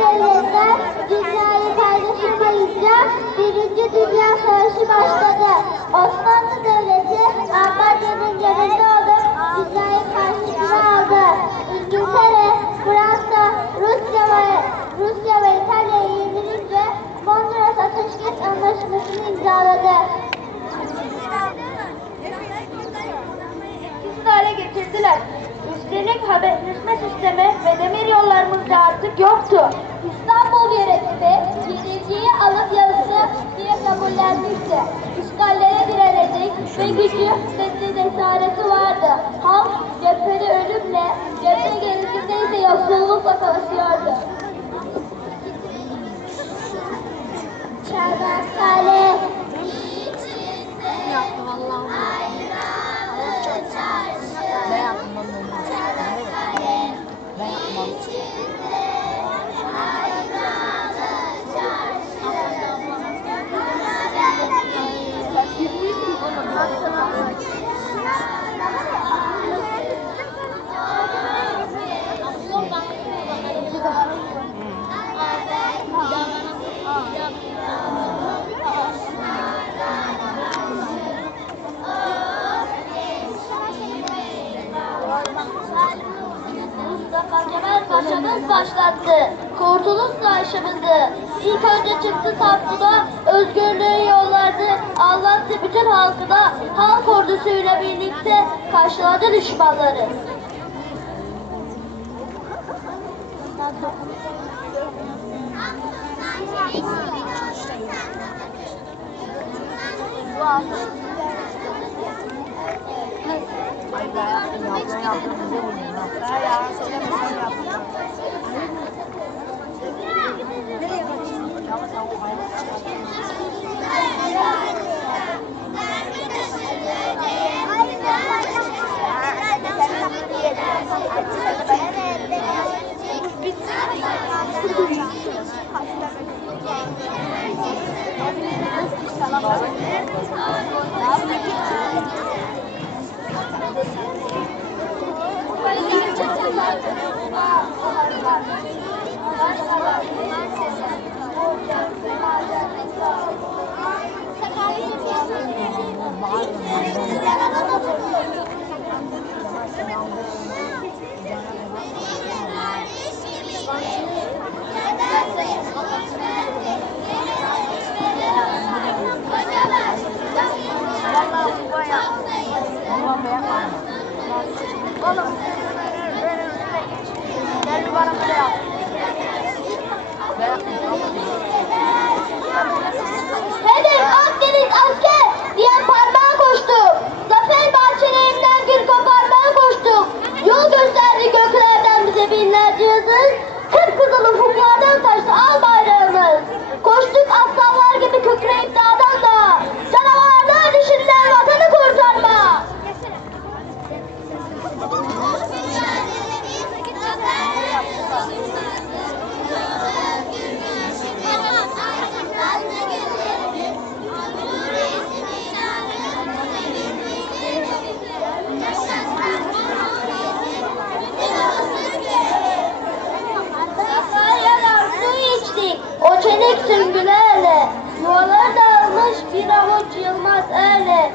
devletler dünyayı paylaşamayınca Birinci Dünya Savaşı başladı. Osmanlı Devleti Almanya'nın yanında olup dünyayı karşısına aldı. İngiltere, Fransa, Rusya ve Rusya ve İtalya'yı yenilince Mondros Ateşkes Anlaşması'nı imzaladı. etkisiz hale getirdiler. Üstelik haberleşme sistemi ve demir yollarımız da artık yoktu. Gücü ve cesareti vardı. Halk cephede ölümle, cephe gerisinde ise yoksullukla savaşıyordu. Çanakkale yaptı vallahi. Ben yaptım ben bunu. Ben yapmam. Mustafa Kemal Paşa'mız başlattı. Kurtuluş Savaşımızı. İlk önce çıktı Samsun'a, özgürlüğü yollardı. Anlattı bütün halkına, halk ordusuyla birlikte karşıladı düşmanları. Ay yaptım yaptım. Vuruyor lan. Ben ya. Söyleme sen yaptın. Nereye? Ya sen o hayvan. Vallahi 何者なの? O çelik süngülerle. Yuvalar dağılmış bir avuç yılmaz öyle.